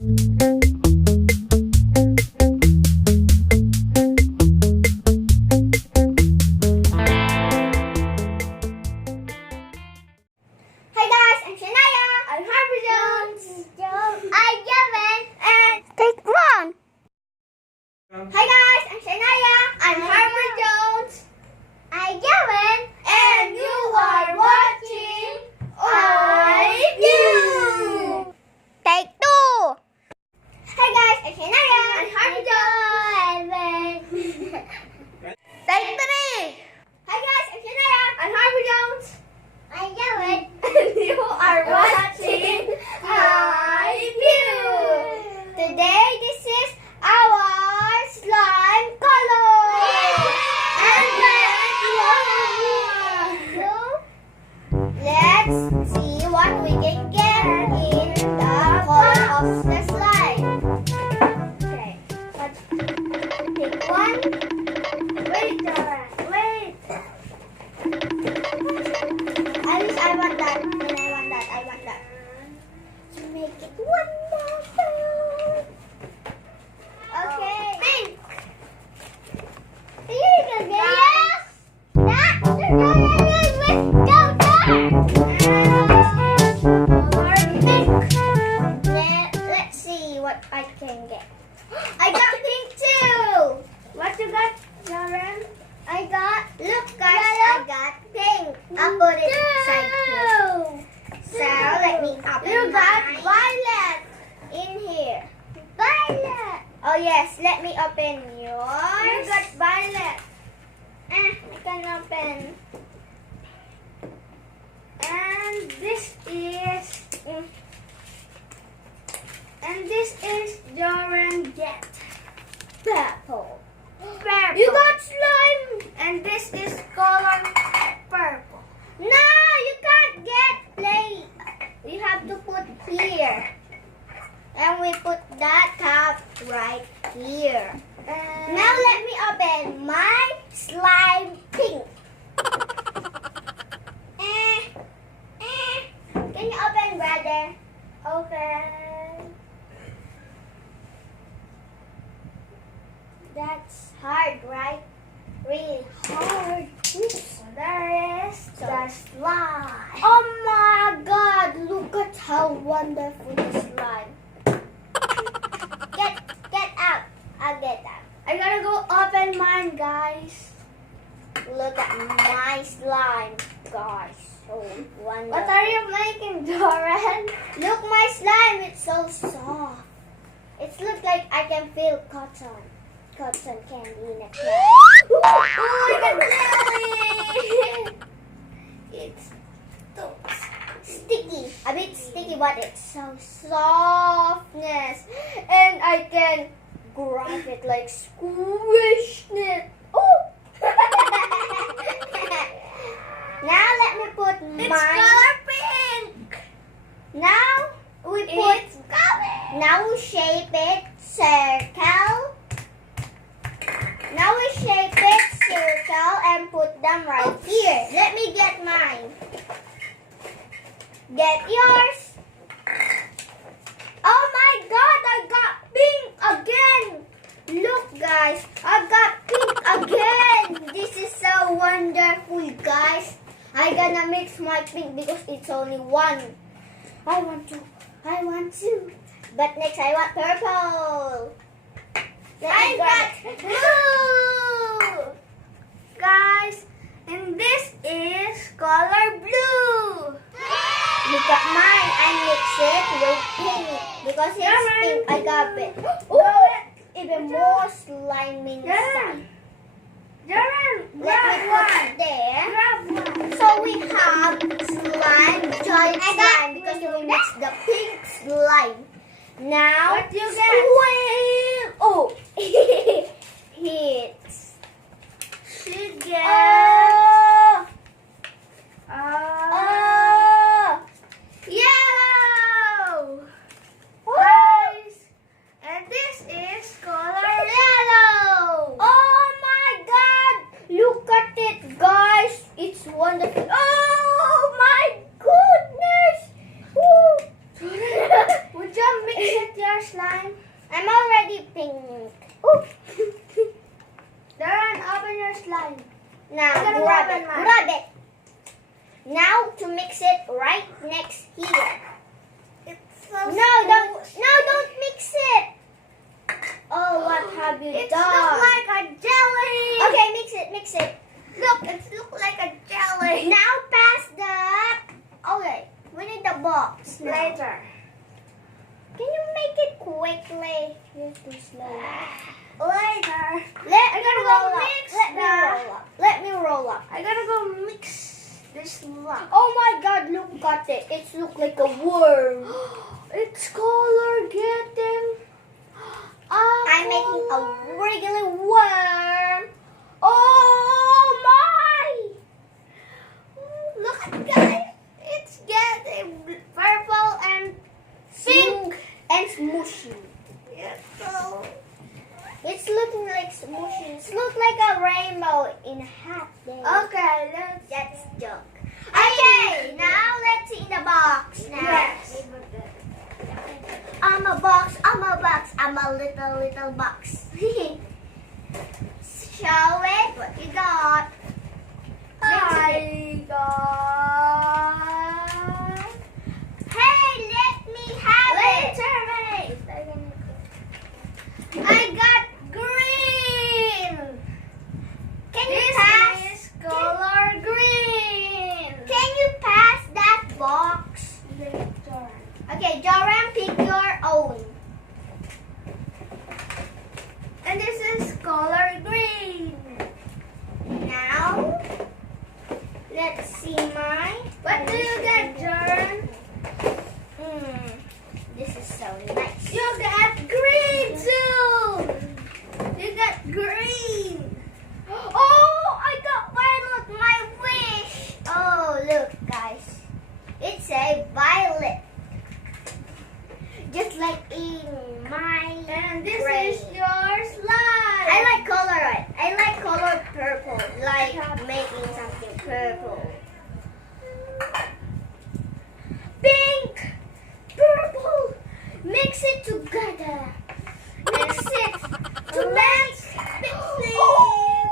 Hi guys, I'm Shanaya. I'm Harvey Jones. I'm Joren. And take one. Hi guys, I'm Shanaya. I'm Harvey Jones. I'm Joren. And you are watching iView. Take two. Hi guys, I'm Shanaya. I'm Harvey Jones. Take three. Hi guys, I'm Shanaya. I'm Harvey Jones. I'm Joren. And you are watching iView. Today, this is our slime color. And let's see what we can get in the color of the slime. Okay, let's pick one. Wait, wait. I want that, and I want that. To make it wonderful. Okay. Pink. Here you go, baby. Yes. That. Go. Let's see what I can get. I got pink too. What you got, Joren? I got, look guys, I got pink. I'll put it inside here. So let me open. You got violet in here. Violet. Oh yes, let me open yours. You got violet. I can open. And this is Joren get purple. Purple. You got slime. And this is color purple. No, you can't get plate. You have to put here. And we put that top right here. Now let me open my slime pink. Can you open, brother? Open. That's hard, right? Really hard. Oops. There is the slime. Oh my God! Look at how wonderful the slime. Get out. I'll get out. I gotta go open mine, guys. Look at my slime, guys. So wonderful. What are you making, Joren? Look, my slime. It's so soft. It looks like I can feel cotton candy in a can. Oh, I can feel it. It's so sticky. A bit sticky, but it's so softness. And I can grab it like squish it. Oh! Now let me put mine. It's color pink. Now we put. Now we shape it circle. Now we shape it circle and put them right here. Let me get mine. Get yours. Oh my God, I got pink again. Look guys, I got pink again. This is so wonderful, guys. I gonna mix my pink because it's only one. I want two. But next I want purple. I got blue. Guys, and this is color blue. Look at mine. I mix it with pink because it's pink. I got it. Oh, even more slime inside. Joren, let me put it there. So we have slime, giant slime because we mixed the pink slime. Now, what you get? Swim. Oh, hits. She gets. Yellow. Guys, and this is color yellow. Oh my God! Look at it, guys. It's wonderful. Oh my goodness! Woo. Would you mix it yourself? slime. I'm already pink. Oop. Joren, open your slime. Now I'm gonna grab open it. mine. Grab it. Now to mix it right next here. It's so Don't mix it. Oh, what have you It done? looks like a jelly. Okay, mix it. Look, it looks like a jelly. Now pass the. Okay, we need the box now. Later. Can you make it quickly? You're too slow. Later. Let I me gotta roll go up. mix Let me the- roll up. Let me roll up. I gotta go mix this lot. Oh my God! Look at it. It looks like a worm. It's color getting. I'm making a wriggly worm. Oh my! Look at guys. It's getting purple and pink. And smooshy. Yes, so. It's looking like smooshy. It looks like a rainbow in half there. Okay, let's. That's junk. Okay, now let's see the box now. Yes. I'm a box, I'm a little box. Show it what you got. I got. Hey, let me have it. I got green. Can you pass? This is color green. Can you pass that box? Later. Okay, Joren, pick your own. And this is color green. Now, let's see mine. What do you get, Joren? This is so nice. You got green too. You got green. Oh, I got violet, my wish. Oh, look, guys. It's a violet. Just like in my And this brain. is your slime. I like color red. I like color purple. Like making something purple. Pink, purple. Mix it together. Mix it to let's mix it. Oh,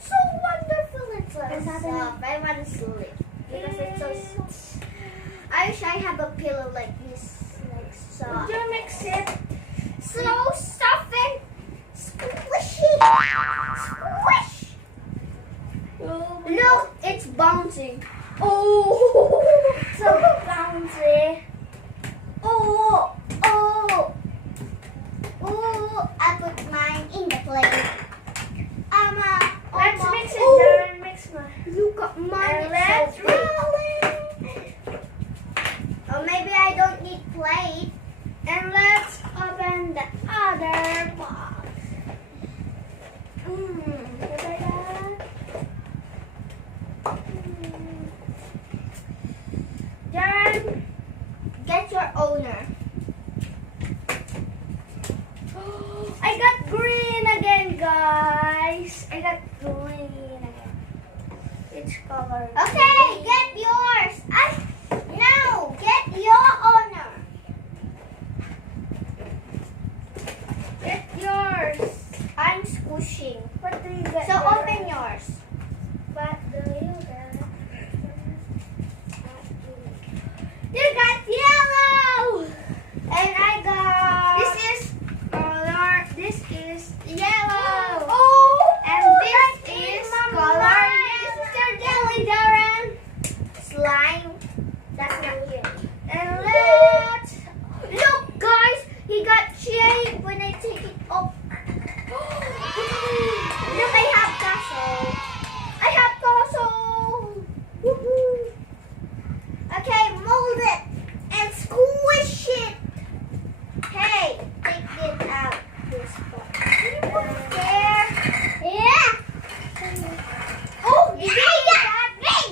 so wonderful. It's so soft. I want to sleep because it's so soft. I wish I have a pillow like this, like soft. Would you mix it? So soft and squishy. Squish. Look, it's bouncing. Oh, So bouncy. oh, oh, oh! I put mine in the plate. Let's mix it, Oh, Joren. Mix mine. look at mine. And It's let's so big. Or maybe I don't need plate. And let's open the other box. Joren, Get your owner. I got green again, guys. I got green again. It's color. Okay, get yours. No, get your owner. Get yours. I'm squishing. What do you get? So Joren? open yours. What do you get? You got yellow. And I got. This is color. This is yellow. Oh, And this is color. This is your jelly, Joren. Slime. That's not it. And let's look, guys. He got shape when I take it up. Look, I have castle. I have castle. Woohoo. Okay, mold it and squish it. Hey, take it out. This part. Can you put it there? Yeah. Oh, yeah, I got big.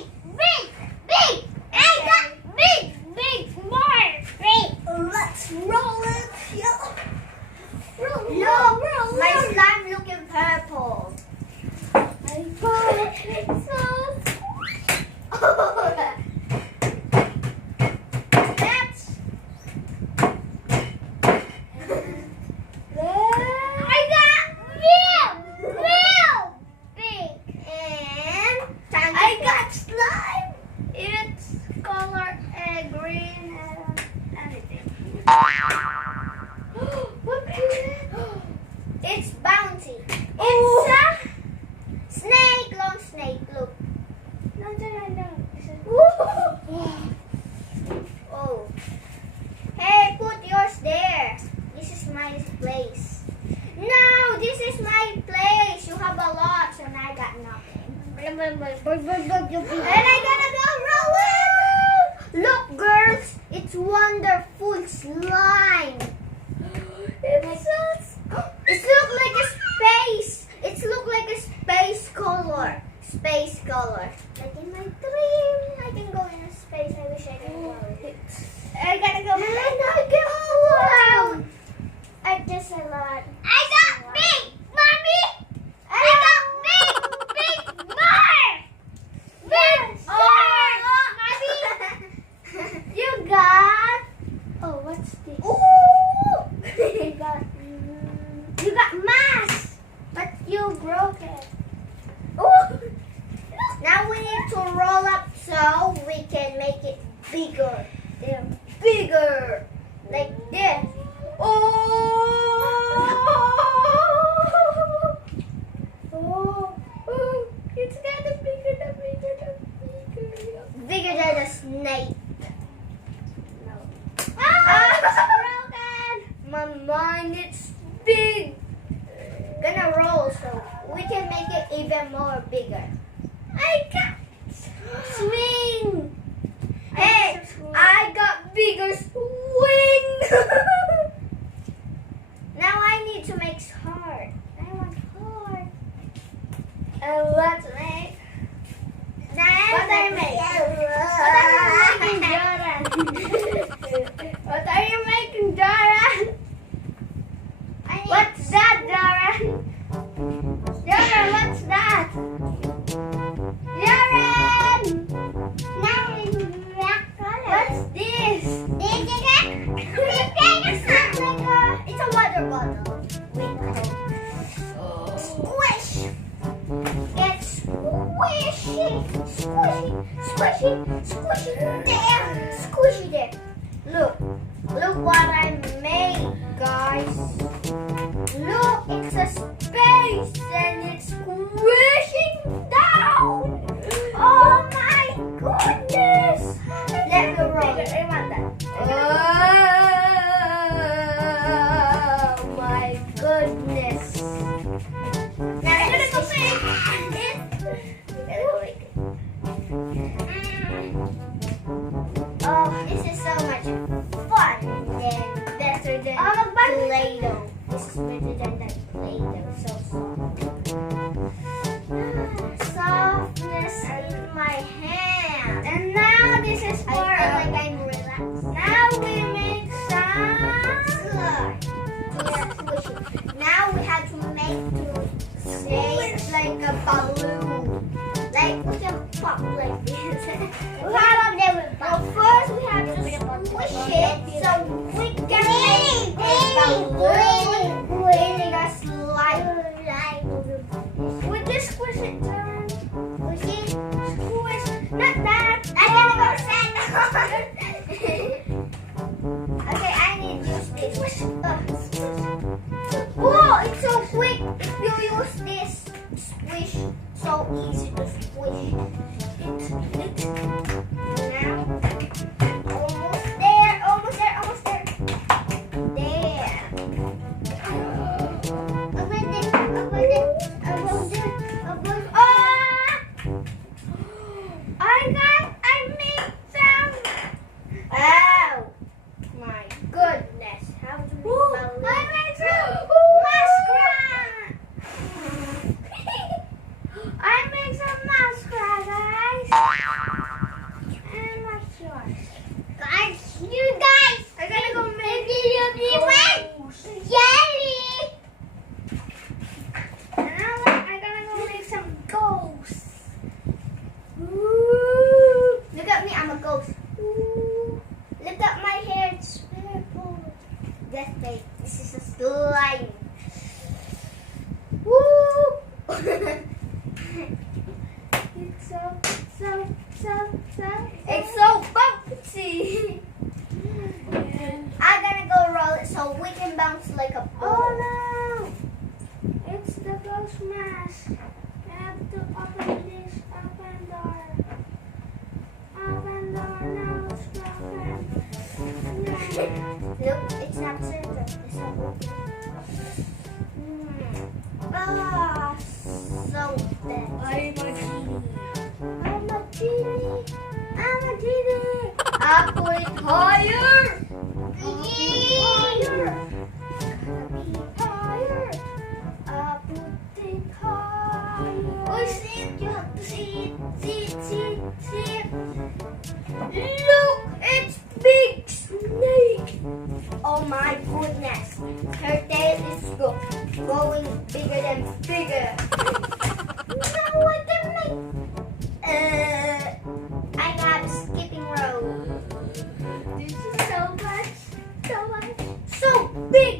I got big, more. Big. Let's roll it. Yeah. Look, And I gotta go roll it. Look, girls, it's wonderful slime. It looks like a space. It looks like a space color. Space color. Like in my dream, I can go in a space. I wish I could go. I gotta go. And I get loud. I just a lot. I got big, mommy. I got big more. Big more, mommy. You got. Oh, what's this? Ooh. You got mass, but you broke it. Ooh. Now we need to roll up so we can make it bigger. Bigger. Like this. Oh. Oh. It's getting bigger. Bigger than a snake. No. It's broken. My mind, it's big. Gonna roll so we can make it even more bigger. I got swing. Hey, I got bigger swing. Now I need to make heart. I want heart. And let's make. What are you making, Joren? What are you making, Joren? What's that, Joren? Joren, what's that? Joren! Now we black color. What's this? It's a water bottle. Squish! It's squishy! Squishy there! Squishy there! Look what I made, guys. Look, it's a space and it's squishing down. Oh my goodness! Let me roll it. I want that. Oh my goodness! Now I'm gonna go make it. Oh, this is so much fun and better than Play-Doh. This is better than that Play-Doh. So soft. Softness in my hand. And now this is for I feel like I'm relaxed. Now we make some slime. Yeah, squishy. Now we have to make to like a balloon. Like we can pop like this. First we have to squish it so we can make a balloon in a slime. With this squish it, turn. Squish. Not that. I gotta go stand. Okay, I need to use this. Whoa, it's so quick if you use this. Squish. So easy to squish. Now, almost there. There. I made some. Oh my goodness. How to make balloons. I made some mascara. I made some mascara, guys. And what's yours? Guys, you guys. I gotta go make jelly. And now I gotta go make some ghosts. Ooh. Look at me, I'm a ghost. Ooh. Look at my hair, it's purple. That's fake. This is a slime. Woo! It's so bouncy. I'm gonna go roll it so we can bounce like a ball. Oh no! It's the ghost mask. I have to open this open door. Open door, now it's broken. Look, it's not centered. It's not broken. Ah, so bad. I'm a genie. did it. I put it higher. Higher. Higher. I put it higher. Oh, see it. You have to see it. See it. Look, it's big snake. Oh my goodness. Her tail is going bigger than bigger. No, I can make. I got a skipping rope. This is so much. So big.